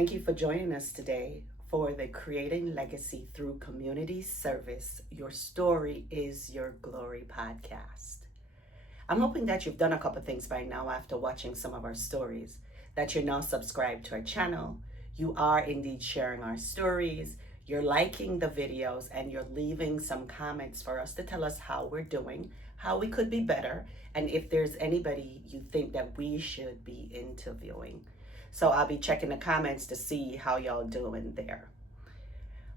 Thank you for joining us today for the Creating Legacy Through Community Service. Your Story is Your Glory podcast. I'm hoping that you've done a couple things by now after watching some of our stories, that you're now subscribed to our channel. You are indeed sharing our stories. You're liking the videos and you're leaving some comments for us to tell us how we're doing, how we could be better, and if there's anybody you think that we should be interviewing. So I'll be checking the comments to see how y'all doing there.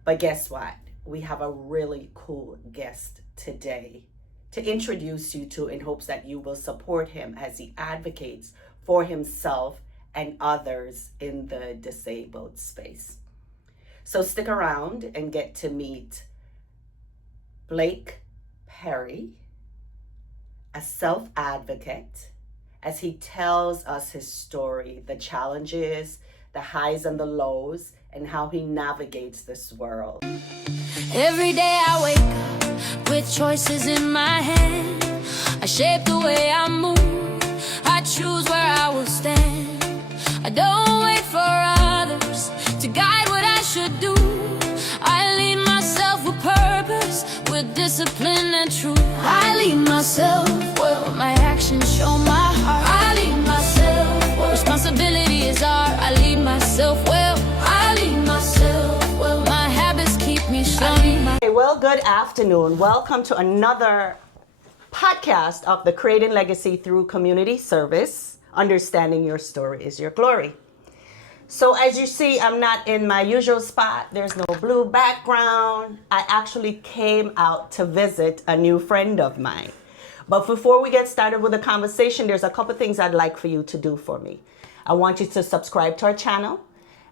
But guess what? We have a really cool guest today to introduce you to in hopes that you will support him as he advocates for himself and others in the disabled space. So stick around and get to meet Blake Perry, a self-advocate, as he tells us his story, the challenges, the highs and the lows, and how he navigates this world. Every day I wake up with choices in my hand. I shape the way I move, I choose where I will stand. I don't wait for others to guide what I should do. I lead myself with purpose, with discipline and truth. I lead myself well, my actions show my heart. I lead myself well, responsibility is art. I lead myself well, I lead myself well, my habits keep me strong. Hey, well, good afternoon. Welcome to another podcast of the Creating Legacy Through Community Service. Understanding your story is your glory. So as you see, I'm not in my usual spot. There's no blue background. I actually came out to visit a new friend of mine. But before we get started with the conversation, there's a couple things I'd like for you to do for me. I want you to subscribe to our channel.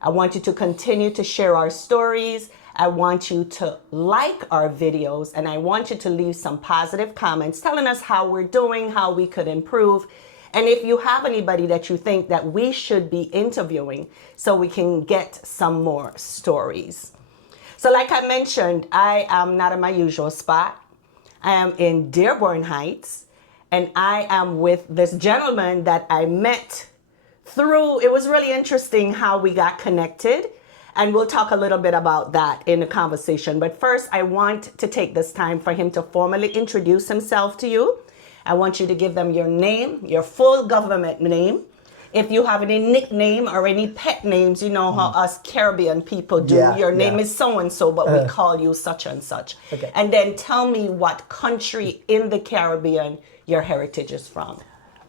I want you to continue to share our stories. I want you to like our videos, and I want you to leave some positive comments telling us how we're doing, how we could improve. And if you have anybody that you think that we should be interviewing so we can get some more stories. So like I mentioned, I am not in my usual spot. I am in Dearborn Heights, and I am with this gentleman that I met through. It was really interesting how we got connected, and we'll talk a little bit about that in the conversation. But first, I want to take this time for him to formally introduce himself to you. I want you to give them your name, your full government name. If you have any nickname or any pet names, you know how us Caribbean people do. Your name is so-and-so, but we call you such and such. Okay. And then tell me what country in the Caribbean your heritage is from.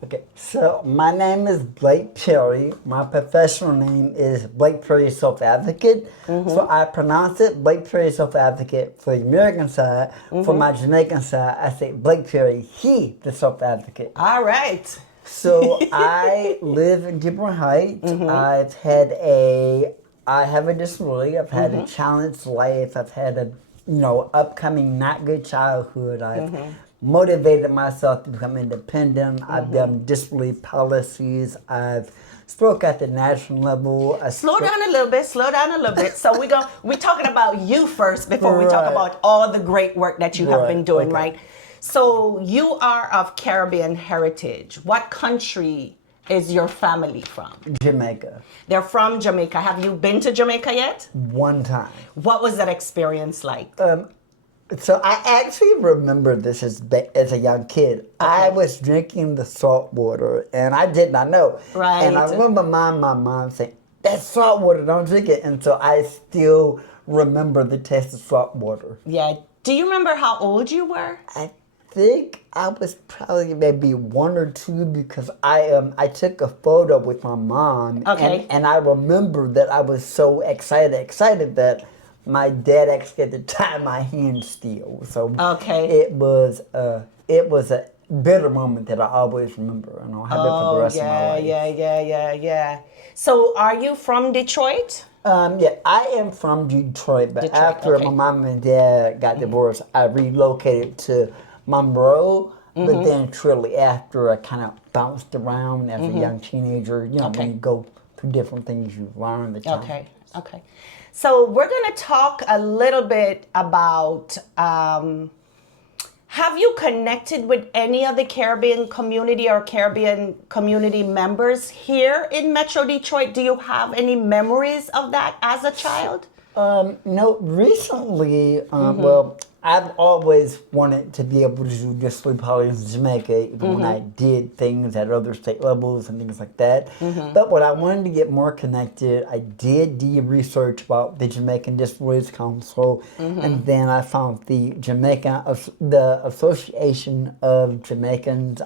Okay, so my name is Blake Perry. My professional name is Blake Perry Self-Advocate. So I pronounce it Blake Perry Self-Advocate for the American side. For my Jamaican side, I say Blake Perry, he the Self-Advocate. All right. So I live in Dearborn Heights. I have a disability. I've had a challenged life. I've had a, upcoming not good childhood. I've motivated myself to become independent. I've done disability policies. I've spoke at the national level. Slow down a little bit. So we're talking about you first before we talk about all the great work that you have been doing, right? So you are of Caribbean heritage. What country is your family from? Jamaica. They're from Jamaica. Have you been to Jamaica yet? One time. What was that experience like? So I actually remember this as a young kid. I was drinking the salt water, and I did not know. Right. And I remember my mom saying, "That's salt water, don't drink it." And so I still remember the taste of salt water. Yeah. Do you remember how old you were? I think I was probably maybe 1 or 2 because I took a photo with my mom. Okay. And I remember that I was so excited that my dad actually had to tie my hand still. So it was a bitter moment that I always remember, and I'll have it for the rest of my life. Yeah. So are you from Detroit? I am from Detroit, but after my mom and dad got divorced, I relocated to Monroe. But then shortly after, I kind of bounced around as a young teenager. When you go through different things, you learn the challenge. Okay. So we're going to talk a little bit about Have you connected with any of the Caribbean community or Caribbean community members here in Metro Detroit? Do you have any memories of that as a child? No, recently, well, I've always wanted to be able to do disability politics in Jamaica, even when I did things at other state levels and things like that. But when I wanted to get more connected, I did research about the Jamaican Disabilities Council, and then I found the the Association of Jamaicans.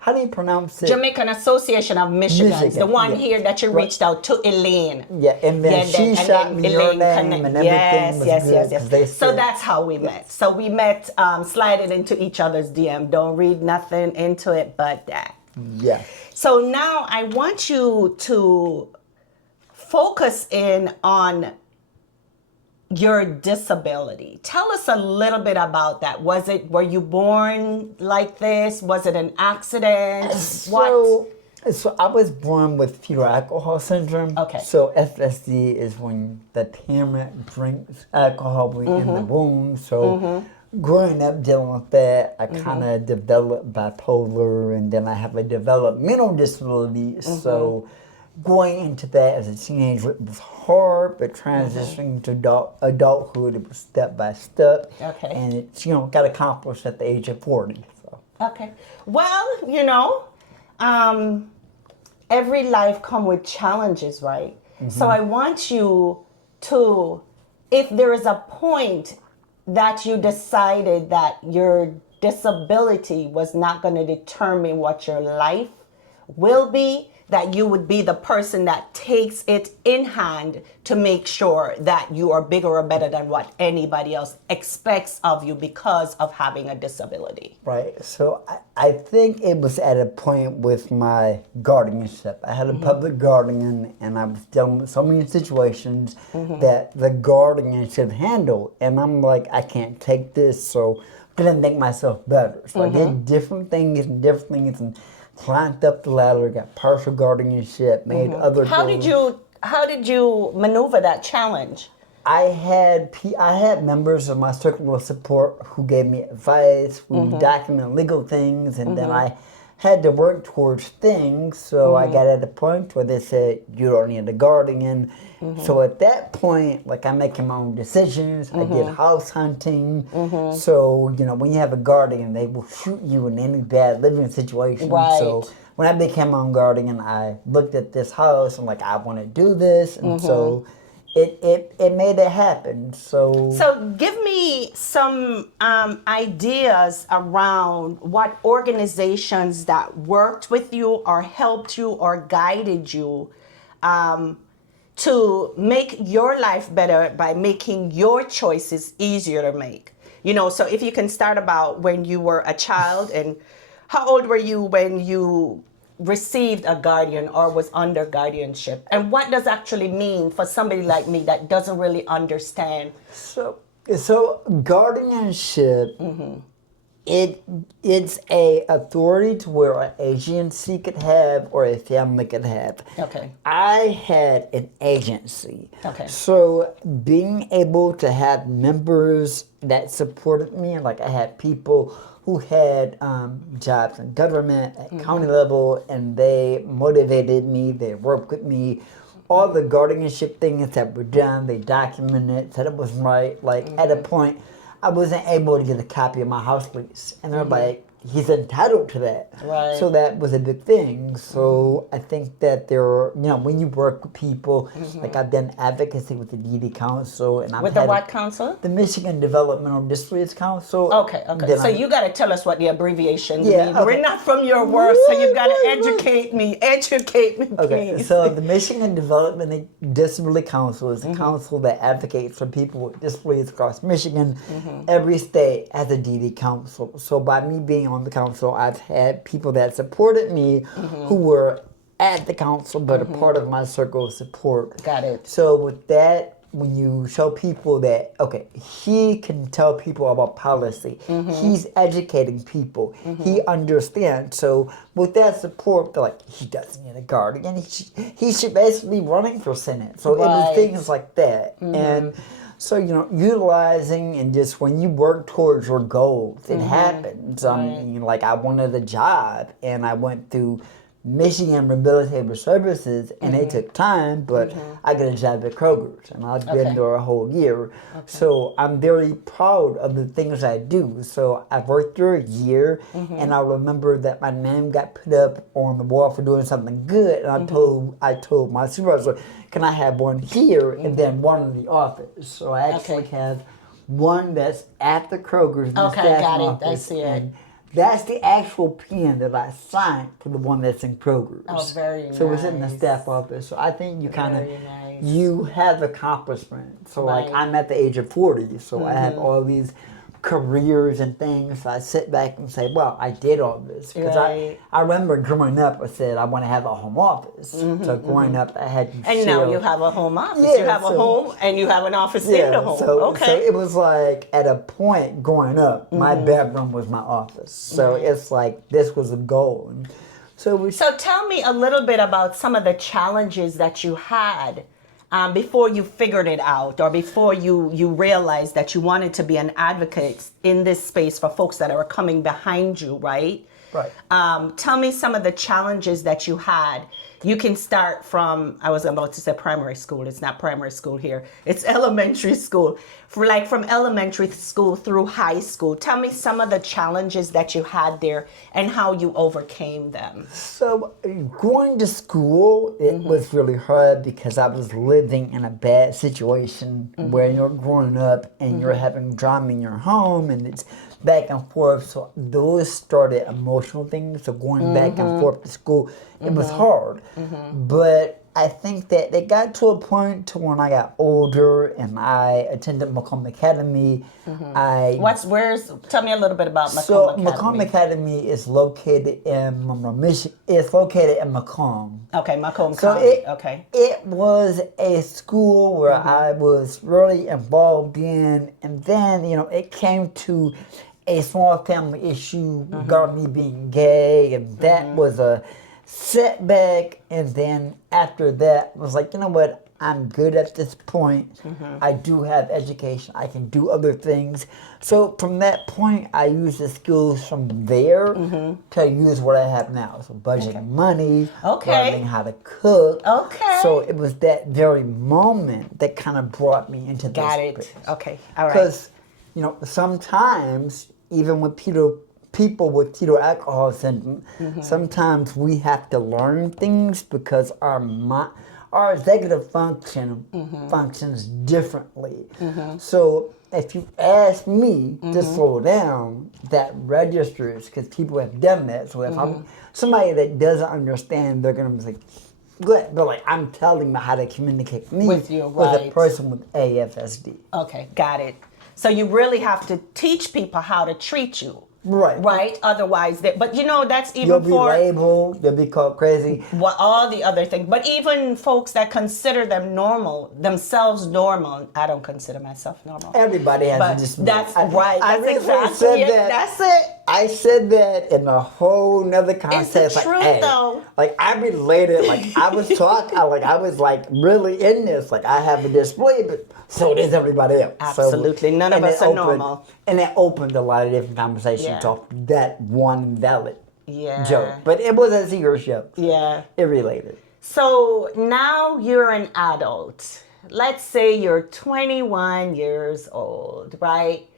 How do you pronounce it? Jamaican Association of Michigans, Michigan, the one yeah. here that you reached out to, Elaine. Yeah, and then she shot me your name and everything was good. Yes. So that's how we met. So we met sliding into each other's DM. Don't read nothing into it but that. Yeah. So now I want you to focus in on your disability. Tell us a little bit about that. Were you born like this? Was it an accident? So I was born with fetal alcohol syndrome. Okay. So FSD is when the parent drinks alcohol in the womb. So growing up dealing with that, I kind of developed bipolar, and then I have a developmental disability. So going into that as a teenager, it was hard, but transitioning to adulthood, it was step by step. Okay. And it's, got accomplished at the age of 40. So. Okay. Well, every life comes with challenges, right? So I want you to, if there is a point that you decided that your disability was not going to determine what your life will be, that you would be the person that takes it in hand to make sure that you are bigger or better than what anybody else expects of you because of having a disability. Right. So I think it was at a point with my guardianship. I had a public guardian, and I was dealing with so many situations that the guardian should handle. And I'm like, I can't take this, so I'm going to make myself better. So I did different things and climbed up the ladder, got partial guardianship, made other goals. How did you maneuver that challenge? I had members of my circle of support who gave me advice. We documented legal things, and then I had to work towards things. So I got at a point where they said, you don't need a guardian. So at that point, I'm making my own decisions. I did house hunting. So, when you have a guardian, they will shoot you in any bad living situation. Right. So when I became my own guardian, I looked at this house and I want to do this. And so it made it happen. So give me some ideas around what organizations that worked with you or helped you or guided you to make your life better by making your choices easier to make. So if you can start about when you were a child, and how old were you when you received a guardian or was under guardianship, and what does actually mean for somebody like me that doesn't really understand? So guardianship, it's a authority to where an agency could have or a family could have. Okay. I had an agency. Okay. So being able to have members that supported me, I had people who had jobs in government at county level, and they motivated me, they worked with me. All the guardianship things that were done, they documented, said it was right. At a point, I wasn't able to get a copy of my house lease. And they're like, he's entitled to that. Right. So that was a big thing. So I think that there are, when you work with people, I've done advocacy with the DD Council. And With the what council? The Michigan Developmental Disabilities Council. Okay. So you got to tell us what the abbreviations mean. Okay. We're not from your world, so you got to educate me. Okay, please. so the Michigan Developmental Disability Council is a council that advocates for people with disabilities across Michigan. Every state has a DD Council. So by me being on the council, I've had people that supported me who were at the council but a part of my circle of support. Got it. So with that, when you show people that, okay, he can tell people about policy, he's educating people, he understands. So with that support, they're like, he doesn't need a guardian, he should basically be running for Senate. So it was things like that. And So, utilizing and just when you work towards your goals, it happens. I mean, like I wanted a job and I went through Michigan Rehabilitative Services and it took time, but I got a job at Kroger's and I've been there a whole year. So I'm very proud of the things I do. So I've worked there a year and I remember that my name got put up on the wall for doing something good and I told my supervisor, can I have one here and then one in the office? So I actually have one that's at the Kroger's in the staff got it. office. I see it. And that's the actual pen that I signed for the one that's in Kroger's. Oh, very nice. So it's in the staff office. So I think you kind of, you have accomplishment. So like I'm at the age of 40, so I have all these careers and things. So I sit back and say, well, I did all this. Because I remember growing up, I said, I want to have a home office. So growing up, I had to And now you have a home office. Yeah, you have a home and you have an office in the home. So it was like at a point growing up, my bedroom was my office. So it's like this was a goal. And so tell me a little bit about some of the challenges that you had before you figured it out or before you realized that you wanted to be an advocate in this space for folks that are coming behind you, right? Right. Tell me some of the challenges that you had. You can start from, I was about to say primary school. It's not primary school here. It's elementary school. From elementary school through high school. Tell me some of the challenges that you had there and how you overcame them. So going to school, it was really hard because I was living in a bad situation where you're growing up and you're having drama in your home and it's back and forth. So those started emotional things. So going back and forth to school, it was hard. But I think that it got to a point to when I got older and I attended Macomb Academy. Tell me a little bit about Macomb Academy. So Macomb Academy is located in Michigan. It's located in Macomb. Okay, Macomb So County. it was a school where I was really involved in, and then it came to a small family issue regarding me being gay, and that was a setback. And then after that, I was like, you know what? I'm good at this point. I do have education. I can do other things. So from that point, I used the skills from there to use what I have now. So budgeting money, learning how to cook. So it was that very moment that kind of brought me into this space. Okay. All right. Because, sometimes even with people with fetal alcohol syndrome, sometimes we have to learn things because our executive function functions differently. So if you ask me to slow down, that registers because people have done that. So if I'm somebody that doesn't understand, they're going to be like, good, but like I'm telling them how to communicate with a person with AFSD. Okay, got it. So you really have to teach people how to treat you. Right. Otherwise, but that's even you'll be labeled, you'll be called crazy. All the other things. But even folks that consider themselves normal, I don't consider myself normal. Everybody has a disability. That's right. I That's exactly it. That's it. I said that in a whole nother context. It's the truth, though. Like I related. Like I was talking. I was like really in this. Like I have a disability, but so does everybody else. Absolutely, none of us are normal. And it opened a lot of different conversations off that one valid joke. But it was a serious joke. Yeah. It related. So now you're an adult. Let's say you're 21 years old, right?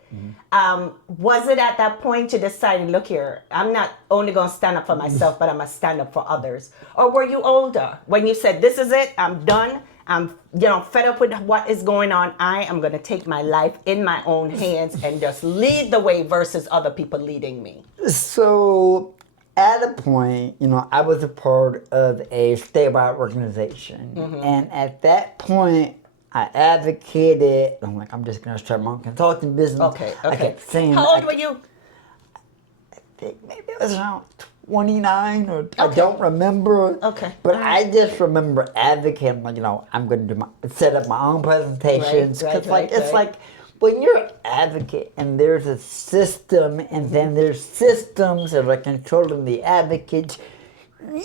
Was it at that point you decided, look here, I'm not only going to stand up for myself, but I'm going to stand up for others? Or were you older when you said, this is it, I'm done, I'm fed up with what is going on, I am going to take my life in my own hands and just lead the way versus other people leading me? So at a point, I was a part of a statewide organization. And at that point, I advocated. I'm like, I'm just going to start my own consulting business. Okay. I kept saying, how old were you? I think maybe it was around 29 or I don't remember. Okay. But I just remember advocating, like, I'm going to set up my own presentations. Because it's like when you're an advocate and there's a system and then there's systems that are controlling the advocates,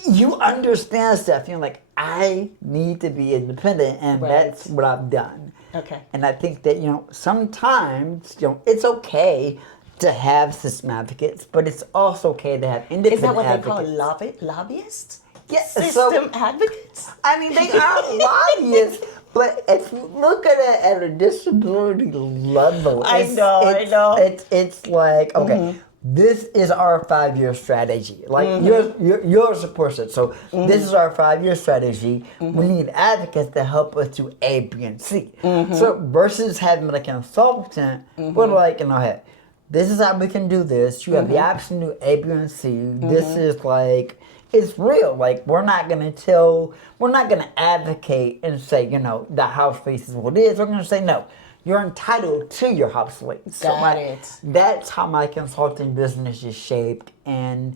you understand stuff. You're like, I need to be independent, and that's what I've done. Okay. And I think that, sometimes, it's okay to have system advocates, but it's also okay to have independent Is that what advocates. they call lobbyists? Yes. System advocates? I mean, they are lobbyists, but if you look at it at a disability level, I know. It's like, okay, this is our 5-year strategy. Like you're a support system. So this is our 5-year strategy. We need advocates to help us do A, B, and C. So versus having like a consultant, we're like, hey, this is how we can do this. You have the option to do A, B, and C. This is like, it's real. Like, we're not going to advocate and say, the house lease is what it is. We're going to say, no, you're entitled to your house lease. Got it. That's how my consulting business is shaped. And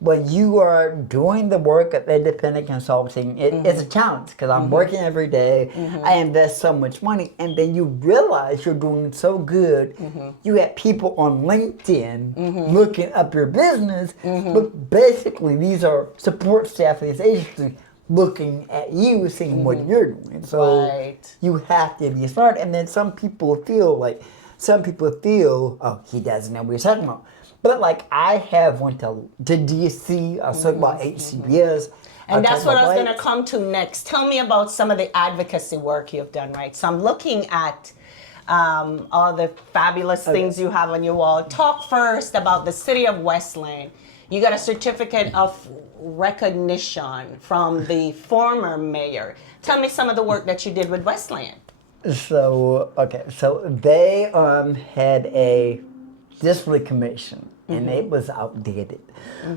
when you are doing the work of independent consulting, it's a challenge because I'm working every day. I invest so much money. And then you realize you're doing so good. You have people on LinkedIn looking up your business. But basically, these are support staff of these agencies looking at you, seeing what you're doing. So you have to be smart. And then some people feel, oh, he doesn't know what he's talking about. But like I have went to DC, I spoke about HCBS. And that's what I was going to come to next. Tell me about some of the advocacy work you've done, right? So I'm looking at all the fabulous things you have on your wall. Talk first about the city of Westland. You got a certificate of recognition from the former mayor. Tell me some of the work that you did with Westland. So they had a disability commission, and it was outdated.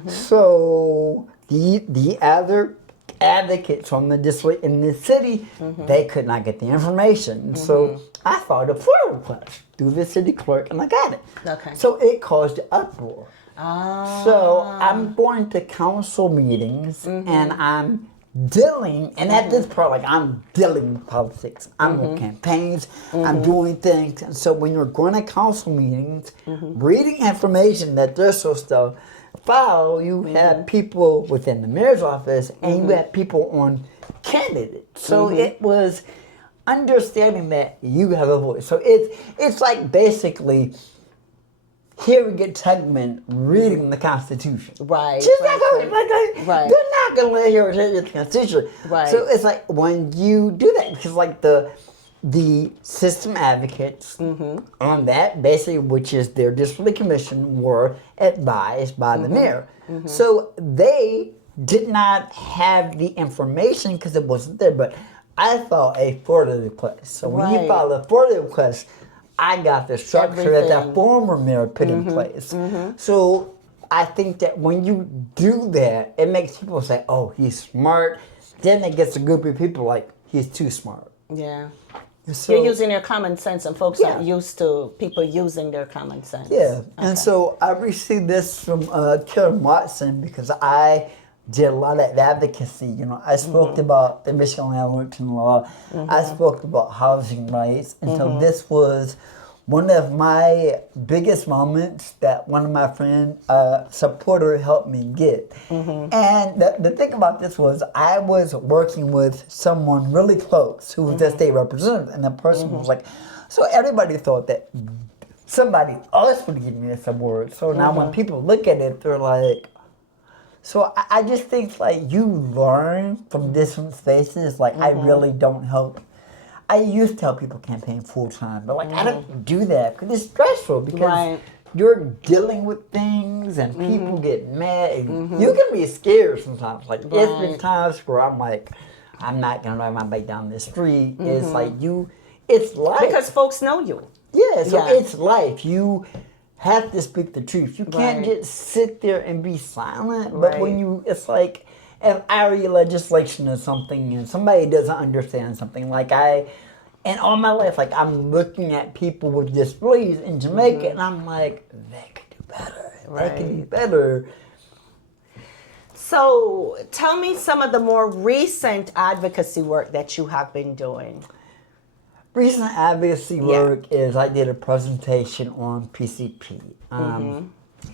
So the other advocates on the disability in the city, they could not get the information. So I filed a FOIA request through the city clerk, and I got it. Okay. So it caused uproar. Ah. So I'm going to council meetings, and I'm dealing, and at this point, like I'm dealing with politics. I'm on campaigns, I'm doing things. And so when you're going to council meetings, reading information that they're supposed to file, you have people within the mayor's office, and you have people on candidates. So it was understanding that you have a voice. So it's like basically hearing Tubman reading the Constitution. Right. She's right, right. They're not going to let her read the Constitution. Right. So it's like when you do that, because like the system advocates on that, basically, which is their disability commission, were advised by the mayor. So they did not have the information because it wasn't there. But I filed a FOIA request. So when you file a FOIA request, I got the structure that the former mayor put in place. So I think that when you do that, it makes people say, oh, he's smart. Then it gets a group of people like, he's too smart. Yeah. So, you're using your common sense, and folks aren't used to people using their common sense. Yeah. Okay. And so I received this from Karen Watson because I did a lot of advocacy. I spoke about the Michigan Landlord-Tenant Law. I spoke about housing rights. And so this was one of my biggest moments that one of my friends, supporter, helped me get. And the thing about this was I was working with someone really close who was the state representative. And the person was like, so everybody thought that somebody else would give me this award. So now when people look at it, they're like, so I just think like you learn from different spaces. Like I really don't help. I used to help people campaign full time, but like I don't do that because it's stressful because you're dealing with things and people get mad. And you can be scared sometimes. Like it's been times where I'm like, I'm not gonna ride my bike down the street. It's like it's life Because folks know you. Yeah, so it's life. You have to speak the truth. You can't just sit there and be silent. But when it's like if I read legislation or something and somebody doesn't understand something, and all my life, like I'm looking at people with disabilities in Jamaica and I'm like, they could do better. They could do better. So tell me some of the more recent advocacy work that you have been doing. Recent advocacy work is I did a presentation on PCP.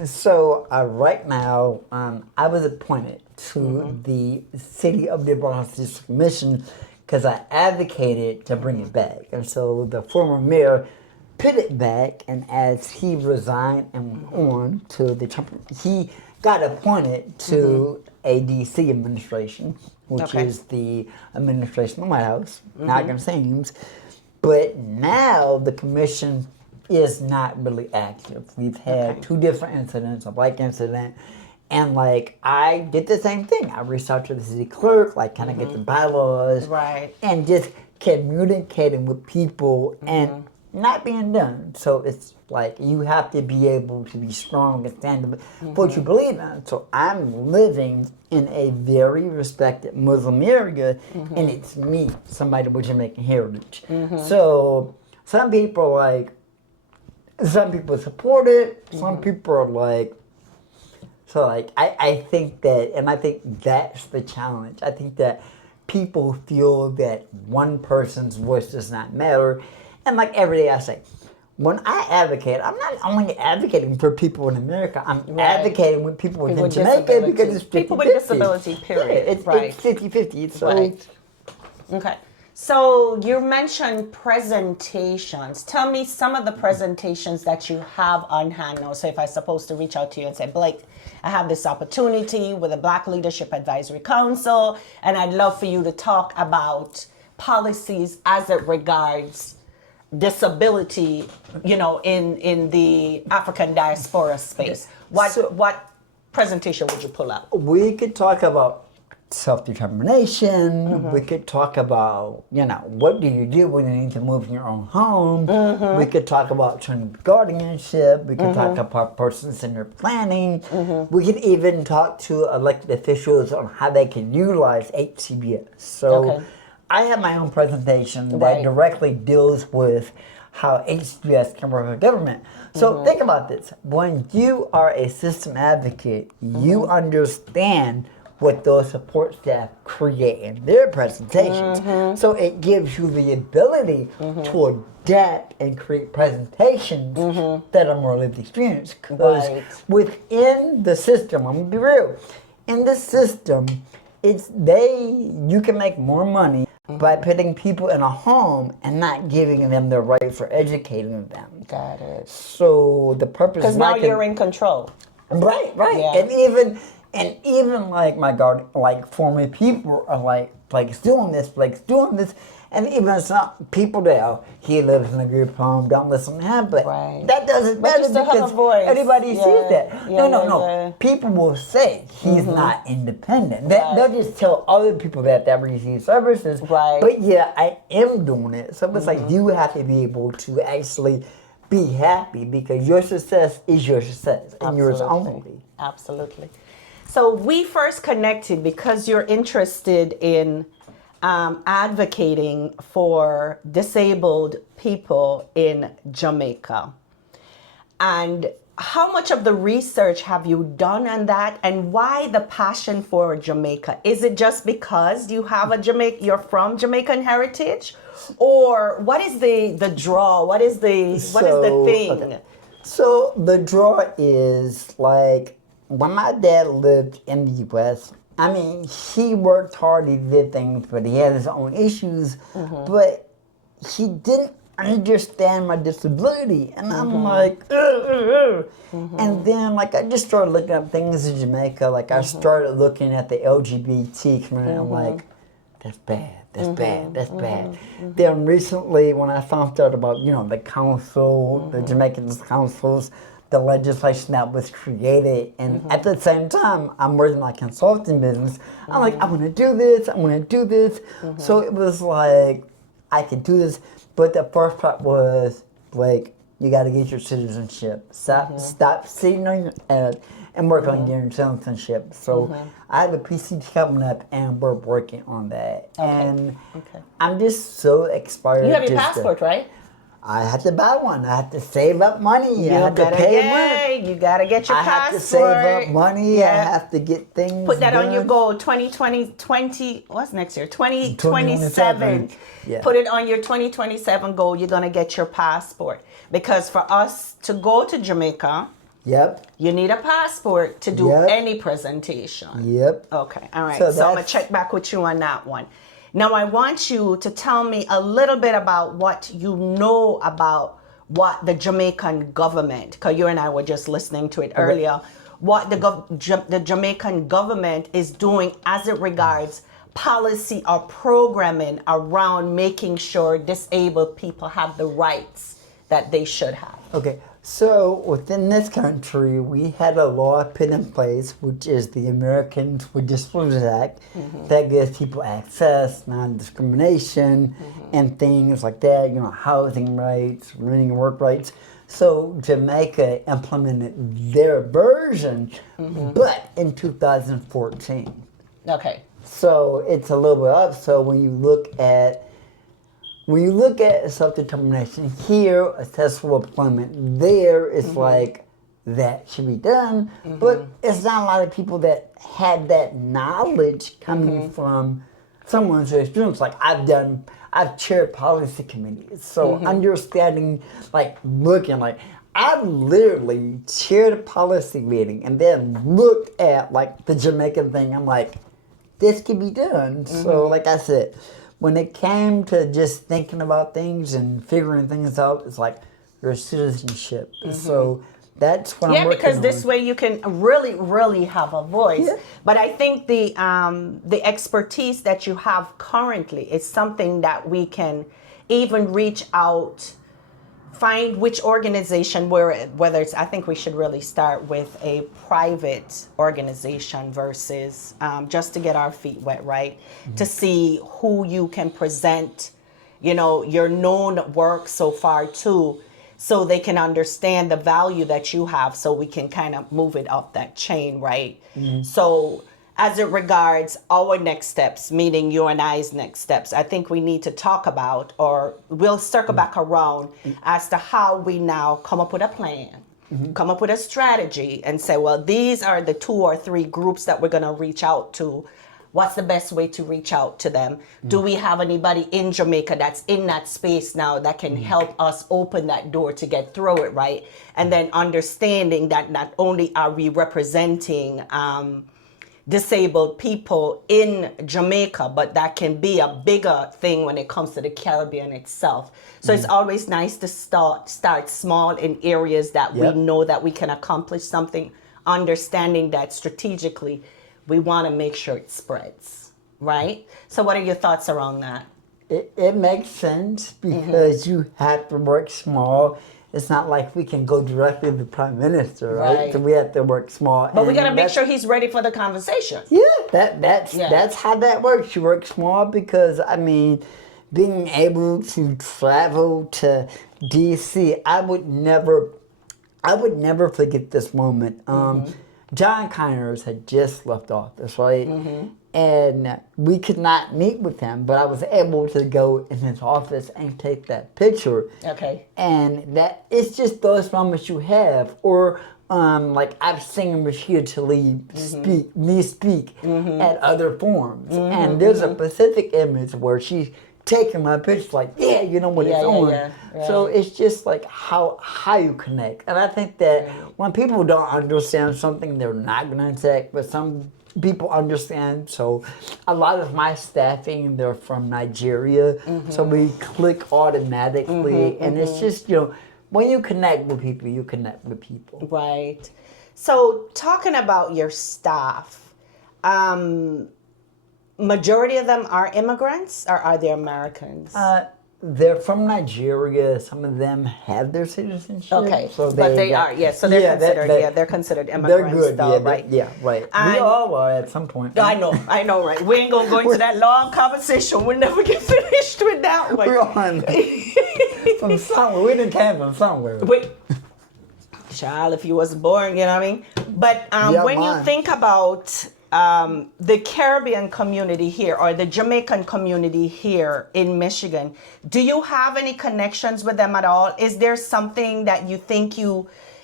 So right now, I was appointed to the City of Dearborn Hospital Commission because I advocated to bring it back. And so the former mayor put it back, and as he resigned and went on to the Trump, he got appointed to a DC administration, which is the administration of the White House. Not going to say names, but now the commission is not really active. We've had two different incidents, a bike incident, and like I did the same thing. I reached out to the city clerk, like kind of get the bylaws, Right. and just communicating with people and not being done. So it's like you have to be able to be strong and stand up for what you believe in. So I'm living in a very respected Muslim area, and it's me, somebody with Jamaican heritage. So some people support it. Some people are like. So like I think that, and I think that's the challenge. I think that people feel that one person's voice does not matter. And like every day I say, when I advocate, I'm not only advocating for people in America, I'm advocating with people in Jamaica because it's 50-50. People with disability, period. Yeah, it's 50-50. So. Right. Okay. So you mentioned presentations. Tell me some of the presentations that you have on hand now. So if I'm supposed to reach out to you and say, Blake, I have this opportunity with the Black Leadership Advisory Council, and I'd love for you to talk about policies as it regards disability, in the African diaspora space. What presentation would you pull out? We could talk about self-determination. We could talk about, what do you do when you need to move in your own home. We could talk about guardianship. We could talk about person-centered planning. We could even talk to elected officials on how they can utilize HCBS. So I have my own presentation that directly deals with how HCBS can work with government. So think about this. When you are a system advocate, you understand what those support staff create in their presentations. So it gives you the ability to adapt and create presentations that are more lived experience. Because within the system, I'm gonna be real, in the system, you can make more money by putting people in a home and not giving them the right for educating them. Got it. So the purpose because now you're in control. Right. Yeah. And even like my former people are like doing this, and even some people that he lives in a group home, don't listen to him, but that doesn't matter because everybody sees that. No. People will say he's not independent. They'll just tell other people that receive services. Right. But yeah, I am doing it. So it's like you have to be able to actually be happy because your success is your success and yours only. Absolutely. So we first connected because you're interested in advocating for disabled people in Jamaica. And how much of the research have you done on that, and why the passion for Jamaica? Is it just because you have you're from Jamaican heritage, or what is the draw? What is the thing? Okay. So the draw is like, when my dad lived in the U.S., I mean, he worked hard, he did things, but he had his own issues, but he didn't understand my disability. And I'm like, And then, like, I just started looking up things in Jamaica. Like, I started looking at the LGBT community. I'm like, that's bad. That's bad. Then recently, when I found out about, the council, the Jamaican councils, the legislation that was created, and at the same time, I'm working my consulting business. I'm like, I want to do this. So it was like, I could do this, but the first part was like, you got to get your citizenship. Stop sitting on your ass and work on your citizenship. So I have a PCT coming up, and we're working on that. And I'm just so excited. You have your passport, right? I have to buy one. I have to save up money. I have to pay rent. You gotta get your passport. I have to save up money. I have to get things Put that done. on your goal. 2020, what's next year? 2027. Yeah. Put it on your 2027 goal. You're gonna get your passport. Because for us to go to Jamaica, you need a passport to do any presentation. Yep. Okay, all right. So I'm gonna check back with you on that one. Now I want you to tell me a little bit about what you know about what the Jamaican government, because you and I were just listening to it earlier, what the Jamaican government is doing as it regards policy or programming around making sure disabled people have the rights that they should have. Okay, so within this country, we had a law put in place, which is the Americans with Disabilities Act, that gives people access, non-discrimination, and things like that, housing rights, renting and work rights. So Jamaica implemented their version, but in 2014. Okay. So it's a little bit up. So when you look at self-determination here, accessible employment there, it's like that should be done. But it's not a lot of people that had that knowledge coming from someone's experience. Like I've chaired policy committees. So understanding, I literally chaired a policy meeting and then looked at the Jamaican thing. I'm like, this can be done. So like I said, when it came to just thinking about things and figuring things out, it's like your citizenship. So that's what I'm working on. Yeah, because this way you can really, really have a voice. Yeah. But I think the expertise that you have currently is something that we can even reach out, find which organization, whether it's, I think we should really start with a private organization versus just to get our feet wet, right? To see who you can present, your known work so far to, so they can understand the value that you have, so we can kind of move it up that chain, right? So as it regards our next steps, meaning you and I's next steps, I think we need to talk about, or we'll circle back around as to how we now come up with a plan, come up with a strategy and say, well, these are the 2 or 3 groups that we're going to reach out to. What's the best way to reach out to them? Do we have anybody in Jamaica that's in that space now that can help us open that door to get through it, right? And then understanding that not only are we representing disabled people in Jamaica, but that can be a bigger thing when it comes to the Caribbean itself. So it's always nice to start small in areas that we know that we can accomplish something, understanding that strategically we want to make sure it spreads, right? So what are your thoughts around that? It makes sense because you have to work small. It's not like we can go directly to the Prime Minister, right? So we have to work small. But we got to make sure he's ready for the conversation. Yeah, that's how that works. You work small because, being able to travel to D.C., I would never forget this moment. John Connors had just left office, right? And we could not meet with him, but I was able to go in his office and take that picture. Okay. And that it's just those moments you have. Or I've seen Rashida Tlaib speak at other forums. And there's a specific image where she's taking my picture like, it's on. Yeah. Right. So it's just like how you connect. And I think that when people don't understand something, they're not going to take, but some people understand. So a lot of my staffing, they're from Nigeria. So we click automatically. And it's just, when you connect with people, you connect with people. Right. So talking about your staff, majority of them are immigrants, or are they Americans? They're from Nigeria. Some of them have their citizenship. Okay, so but they are, yes. So they're considered, they're considered immigrants. They're good, though, right? Right. We all are at some point. I know, right? We ain't gonna go into that long conversation. We'll never get finished with that one. We're on from somewhere. We didn't come from somewhere. Wait, child, if you was born, you know what I mean? But when you think about the Caribbean community here, or the Jamaican community here in Michigan, do you have any connections with them at all? Is there something that you think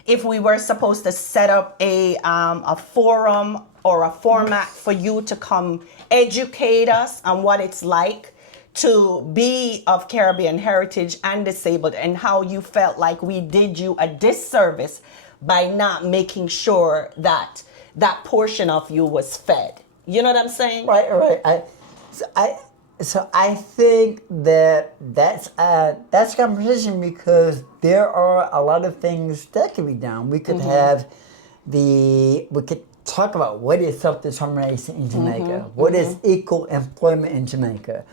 if we were supposed to set up a forum or a format for you to come educate us on what it's like to be of Caribbean heritage and disabled, and how you felt like we did you a disservice by not making sure that portion of you was fed? You know what I'm saying? Right. So I think that's a conversation because there are a lot of things that can be done. We could have we could talk about what is self-determination in Jamaica, what is equal employment in Jamaica,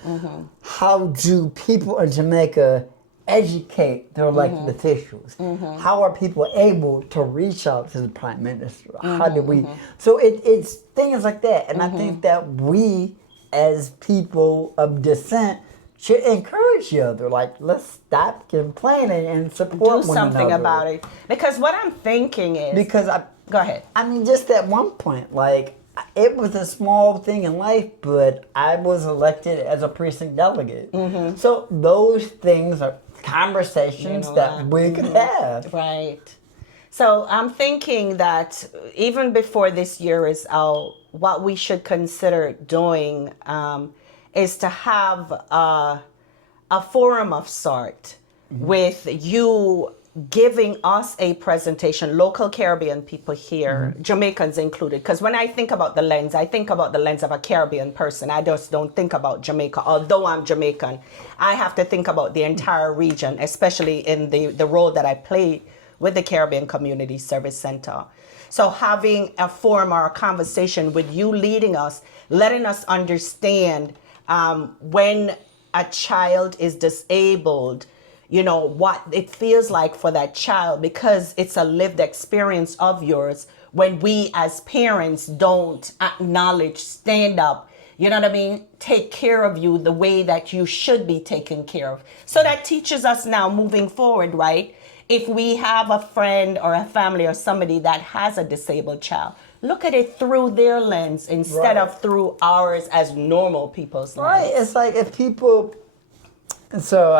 how do people in Jamaica educate their elected officials, how are people able to reach out to the prime minister, how do we, so it's things like that, and I think that we as people of dissent should encourage each other. Like, let's stop complaining and support Do one something another. about it. Because what I'm thinking is, Because go ahead. I mean, just at one point, like, it was a small thing in life, but I was elected as a precinct delegate. So those things are conversations that we could have. Right. So I'm thinking that even before this year is out, what we should consider doing is to have a forum of sort with you giving us a presentation, local Caribbean people here, Jamaicans included. Because when I think about the lens, I think about the lens of a Caribbean person. I just don't think about Jamaica. Although I'm Jamaican, I have to think about the entire region, especially in the role that I play with the Caribbean Community Service Center. So having a forum or a conversation with you leading us, letting us understand when a child is disabled, you know, what it feels like for that child, because it's a lived experience of yours when we as parents don't acknowledge, stand up, you know what I mean, take care of you the way that you should be taken care of. So that teaches us now moving forward, right? If we have a friend or a family or somebody that has a disabled child, look at it through their lens instead of through ours as normal people's lens. Right. It's like if people, so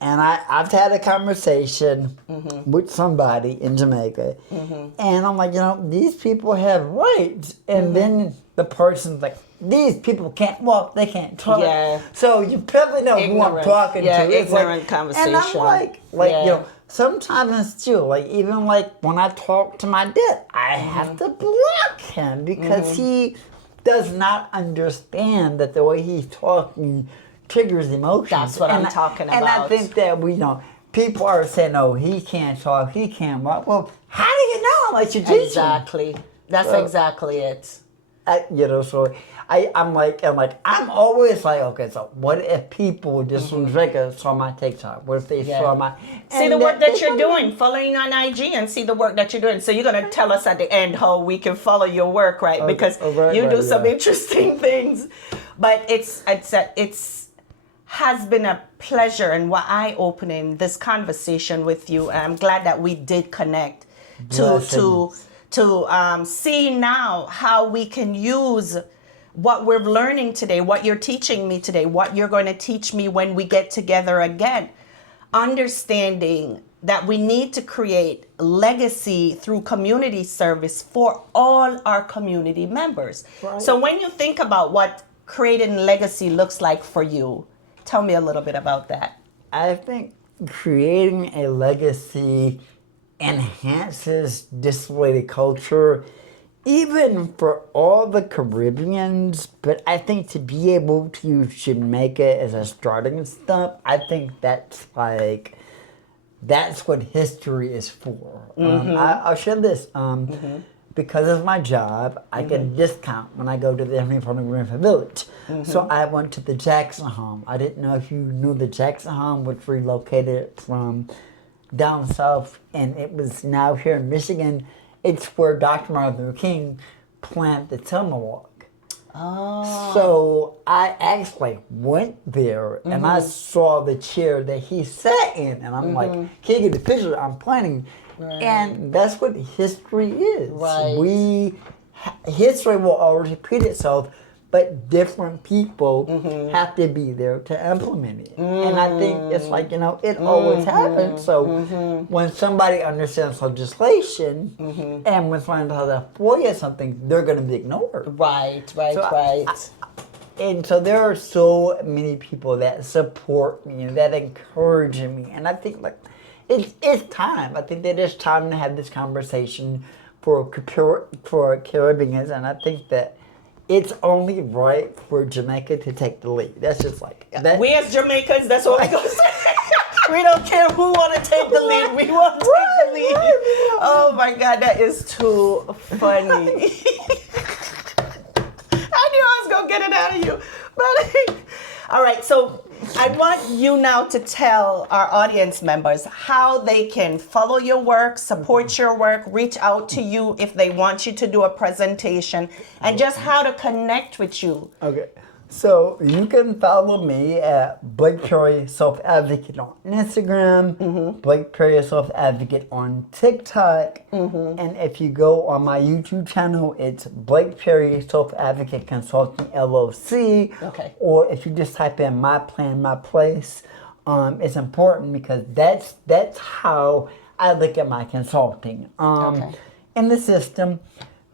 I've had a conversation with somebody in Jamaica, and I'm like, you know, these people have rights, and then the person's like, these people can't walk, they can't talk. Yeah. So you probably know who I'm talking to. It's ignorant like, conversation. And I'm like, you know, sometimes too, like even like when I talk to my dad, I have to block him because he does not understand that the way he's talking triggers emotions. That's what I'm talking about. And I think that we, you know, people are saying, "Oh, he can't talk, he can't walk." Well, how do you know unless you teach him? Exactly. That's So- exactly it. You know, so I'm always like, okay, so what if people just from Jamaica saw my TikTok? What if they saw my See the work that you're doing, following on IG, and see the work that you're doing. So you're gonna tell us at the end how we can follow your work, right? Because you do some interesting things. But it's has been a pleasure and what eye-opening this conversation with you. And I'm glad that we did connect to see now how we can use what we're learning today, what you're teaching me today, what you're going to teach me when we get together again. Understanding that we need to create legacy through community service for all our community members. Right. So when you think about what creating legacy looks like for you, tell me a little bit about that. I think creating a legacy enhances disability culture, even for all the Caribbeans. But I think to be able to use Jamaica as a starting stump, I think that's what history is for. I'll share this. Because of my job, I get a discount when I go to the Emily from the Greenfield Village. So I went to the Jackson home. I didn't know if you knew the Jackson home was relocated from down south, and it was now here in Michigan. It's where Dr. Martin Luther King planted the Selma Walk. Oh. So I actually went there, and I saw the chair that he sat in, and I'm like, can you get the picture I'm planting? Right. And that's what history is. Right. History will always repeat itself, but different people have to be there to implement it. And I think it's like, you know, it always happens. So when somebody understands legislation and when somebody has a FOIA something, they're going to be ignored. Right. And so there are so many people that support me and that encourage me. And I think like it's time. I think that it's time to have this conversation for Caribbeans. And I think that it's only right for Jamaica to take the lead. That's just like that. We as Jamaicans, that's what we gonna say. We don't care who want to take the lead. We want to take the lead. Oh my God, that is too funny. I knew I was gonna get it out of you. But all right, so I want you now to tell our audience members how they can follow your work, support your work, reach out to you if they want you to do a presentation, and just how to connect with you. Okay. So you can follow me at Blake Perry Self Advocate on Instagram, Blake Perry Self Advocate on TikTok, and if you go on my YouTube channel, it's Blake Perry Self Advocate Consulting LLC. Okay. Or if you just type in My Plan, My Place, it's important because that's how I look at my consulting. Okay. In the system,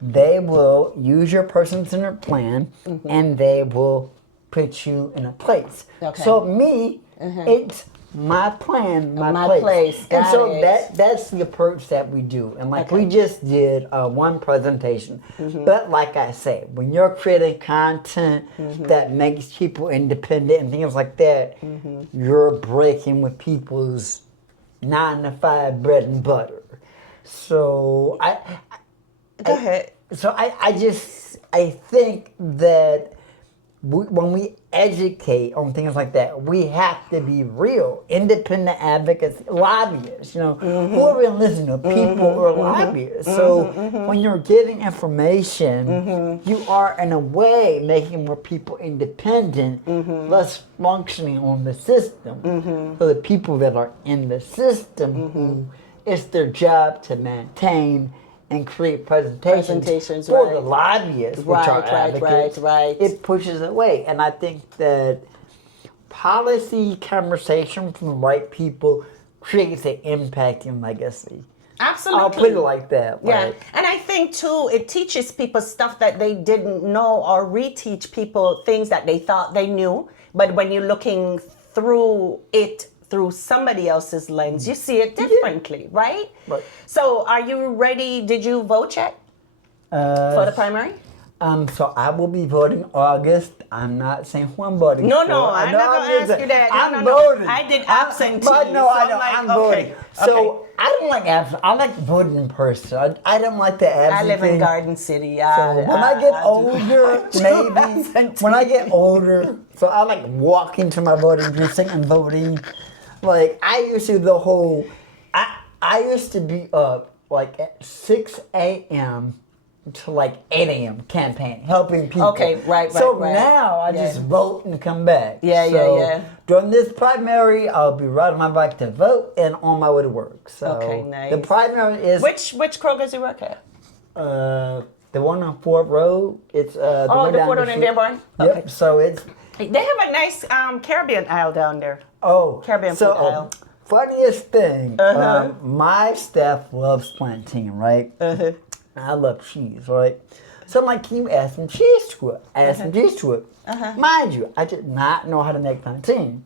they will use your person-centered plan and they will put you in a place. Okay. So me, it's my plan, my place. And Got so it. that's the approach that we do. And like we just did one presentation. But like I say, when you're creating content that makes people independent and things like that, you're breaking with people's 9-to-5 bread and butter. So Go ahead. So I think that when we educate on things like that, we have to be real, independent advocates, lobbyists, who are going to listen to people or lobbyists. So when you're giving information, you are in a way making more people independent, less functioning on the system. So the people that are in the system, who it's their job to maintain and create presentations for the lobbyists, which are advocates, it pushes away. And I think that policy conversation from the right people creates an impact and legacy. Absolutely. I'll put it like that. Yeah, and I think too, it teaches people stuff that they didn't know, or reteach people things that they thought they knew. But when you're looking through it through somebody else's lens, you see it differently, right? Right. So are you ready? Did you vote yet for the primary? So I will be voting August. I'm not saying who I'm voting No, for. I'm not going to ask you that. I'm No. voting. I did absentee. But no, so I don't. like, I'm voting. okay. So I don't like absentee. I like voting in person. I don't like the absentee. I live in Garden City. So when I get older, maybe when I get older, so I like walking to my voting precinct and voting. Like I used to do the whole. I used to be up like at 6 a.m. to like 8 a.m. campaigning, helping people. Okay, right. So now I just vote and come back. Yeah. During this primary, I'll be riding my bike to vote and on my way to work. So Okay, nice. the primary is Which Kroger's you work at? the one on Fort Road. It's the one the down Fort the on street. Dearborn? Yep. Okay. So it's They have a nice Caribbean aisle down there. Caribbean food aisle. Funniest thing, my staff loves plantain, right? I love cheese, right? So I'm like, can you add some cheese to it? Add some cheese to it. Mind you, I did not know how to make plantain.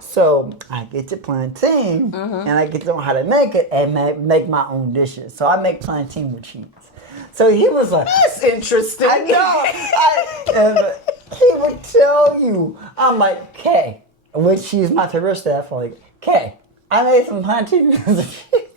So I get the plantain, and I get to know how to make it and make my own dishes. So I make plantain with cheese. So he was like, That's interesting. I know. And he would tell you, I'm like, Kay, which she's my favorite staff, like, Kay, I made some plantain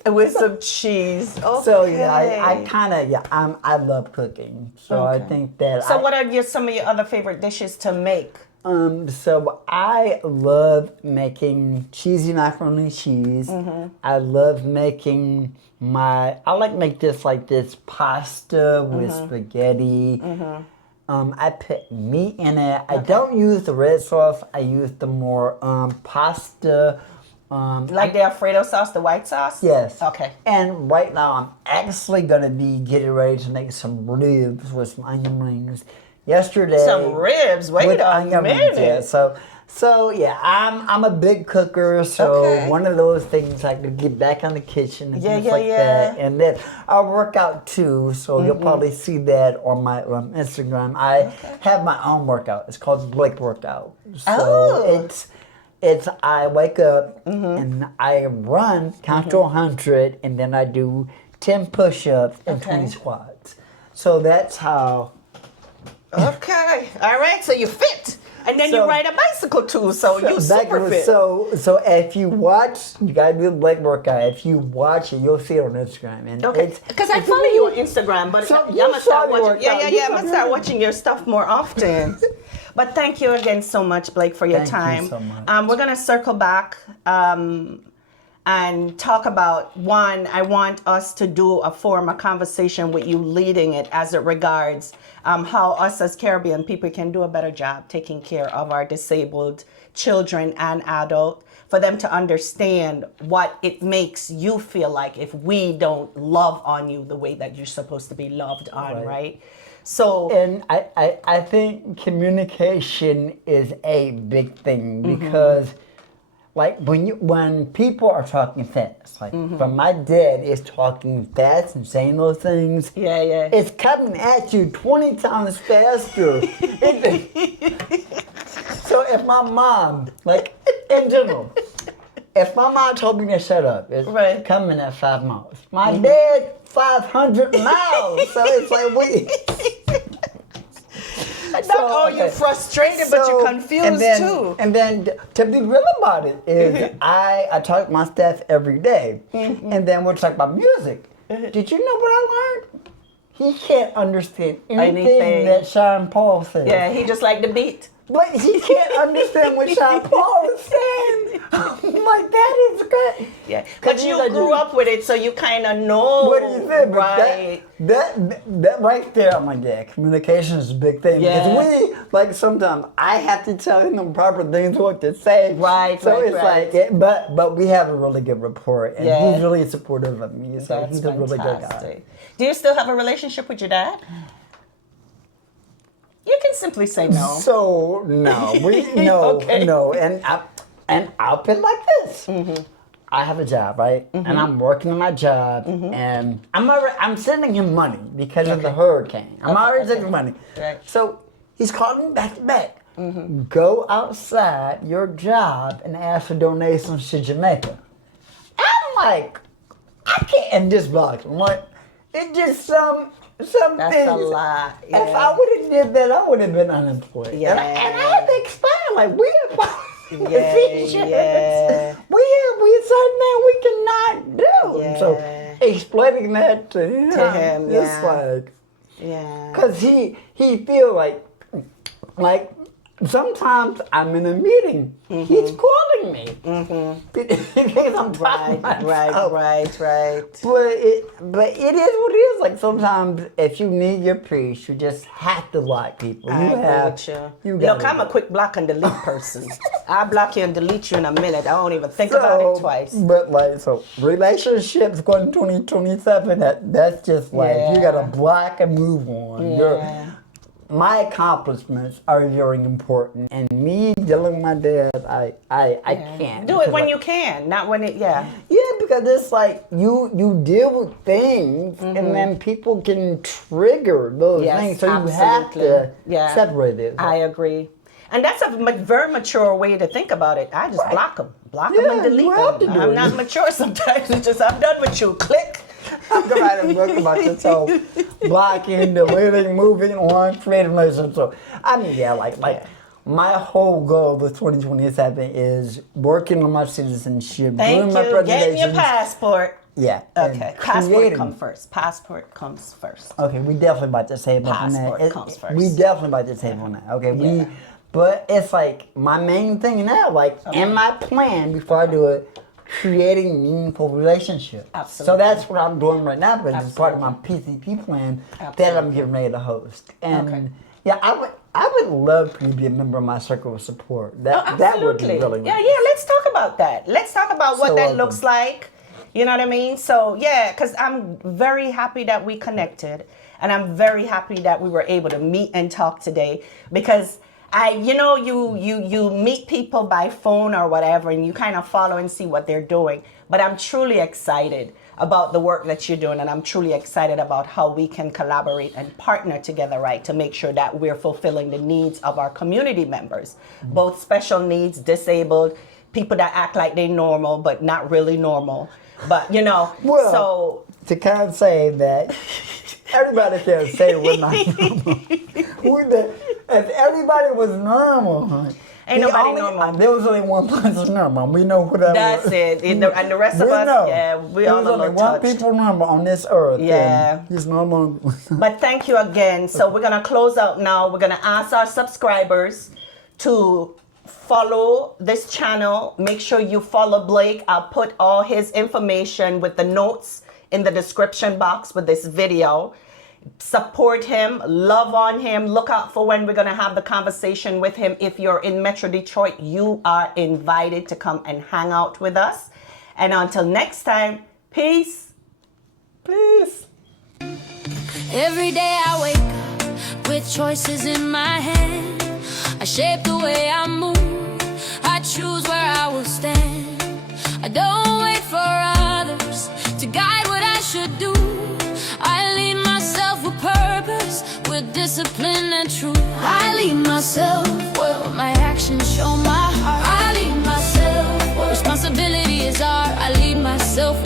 with some cheese. Okay. So yeah, I kind of I love cooking. So I think that. So what are some of your other favorite dishes to make? So I love making cheesy macaroni and cheese. I love making I like make this pasta with spaghetti. I put meat in it. I don't use the red sauce. I use the more pasta. Like the Alfredo sauce, the white sauce? Yes. Okay. And right now I'm actually gonna be getting ready to make some ribs with some onion rings. Yesterday. Some ribs. Wait a minute. Yeah. So yeah, I'm a big cooker. So one of those things I could get back in the kitchen and things like that. And then I work out too. So you'll probably see that on my Instagram. I have my own workout. It's called Blake Workout. So it's I wake up and I run, count to 100, and then I do 10 push-ups and 20 squats. So that's how Okay. All right. So you fit. And then you So- ride a bicycle too. So you super fit. So if you watch, you gotta do the leg workout. If you watch it, you'll see it on Instagram. And Okay. Because I follow you on Instagram, but So I'm you gonna start saw me watching. work out. You I'm saw gonna me start work watching your stuff more often. But thank you again so much, Blake, for your Thank you time. so much. We're gonna circle back and talk about one. I want us to do a conversation with you, leading it as it regards how us as Caribbean people can do a better job taking care of our disabled children and adults, for them to understand what it makes you feel like if we don't love on you the way that you're supposed to be loved on, right? So, And I think communication is a big thing because, like, when people are talking fast, like when my dad is talking fast and saying those things, yeah. it's coming at you 20 times faster. So if my mom, like in general, if my mom told me to shut up, it's Right. coming at 5 miles. My dad, 500 miles. So it's like not you're frustrated, but you're confused too. And then to be real about it is I talk to my staff every day. And then we'll talk about music. Did you know what I learned? He can't understand anything that Sean Paul says. Yeah, he just like the beat. But he can't understand what Sean Paul is saying. I'm like, that is great. Yeah, but you grew up with it, so you kind of know. What do you think? But Right. that right there, I'm like, yeah, communication is a big thing. Yeah. Because we, like, sometimes I have to tell him the proper things what to say. Right, So right, it's right. like, but we have a really good rapport, and Yeah. he's really supportive of me. So That's he's a really good guy. fantastic. Do you still have a relationship with your dad? You can simply say no. So no, Okay. no, and I'll put it like this. I have a job, right? And I'm working on my job, and I'm sending him money because of the hurricane. I'm already sending money. Right. So he's calling me back to back. Go outside your job and ask for donations to Jamaica. I'm like, I can't, and just block him. I'm like, it's just some That's things. a lot. If Yeah. I would have did that, I would have been unemployed. Yeah. And I had to explain, like, we have Yeah, features. yeah. We certain things we cannot do. Yeah. So explaining that to him, him, it's yeah. like, Yeah. cause he feel like sometimes I'm in a meeting, he's calling me because I'm talking myself. Right. But it is what it is. Like sometimes if you need your priest, you just have to block people. I agree with you. got Look, I'm a quick block and delete person. I block you and delete you in a minute. I don't even think about it twice. But like so relationships going 2027, that's just like you gotta block and move on. Yeah. My accomplishments are very important, and me dealing with my dad, I can't Do it when you can, not when it. Yeah. Yeah, because it's like you deal with things, and then people can trigger those Yes, things, so you have absolutely. to separate it. I agree. And that's a very mature way to think about it. I just block them and Yeah, delete you have them. to do I'm it. not mature sometimes. It's just, I'm done with you. Click. I'm gonna write a book about this whole blocking, deleting, moving on, creating relationships. So I mean, like my whole goal with 2027 is working on my citizenship, Thank doing my you. Getting your presentations. passport. Yeah. Okay. and Passport creating. comes first. Passport comes first. Okay, we definitely about to save up on that. Passport comes first. We definitely about to save on that. Okay, but it's like my main thing now, like in my plan before I do it, creating meaningful relationships. Absolutely. So that's what I'm doing right now, because it's part of my PCP plan that I'm getting ready to host. And yeah, I would love for you to be a member of my circle of support. That would be really nice. Yeah, let's talk about that. Let's talk about what So that welcome. looks like. You know what I mean? So yeah, because I'm very happy that we connected, and I'm very happy that we were able to meet and talk today, because you meet people by phone or whatever, and you kind of follow and see what they're doing. But I'm truly excited about the work that you're doing, and I'm truly excited about how we can collaborate and partner together, right, to make sure that we're fulfilling the needs of our community members, both special needs, disabled, people that act like they're normal but not really normal. But Well, to kind of say that Everybody can say we're not normal. If everybody was normal, huh? Ain't nobody normal. There was only one person normal. We know who that That's was. it. And the rest of us, know. yeah, we there all was a only little one touched. people normal on this earth. Yeah. And he's normal. But thank you again. So we're going to close out now. We're going to ask our subscribers to follow this channel. Make sure you follow Blake. I'll put all his information with the notes in the description box with this video. Support him, love on him. Look out for when we're going to have the conversation with him. If you're in Metro Detroit, you are invited to come and hang out with us. And until next time, peace. Peace. Every day I wake up with choices in my hand. I shape the way I move. I choose where I will stand. I don't wait for others to guide what I should do. I lead myself with purpose, with discipline and truth. I lead myself well, my actions show my heart. I lead myself well, responsibility is art. I lead myself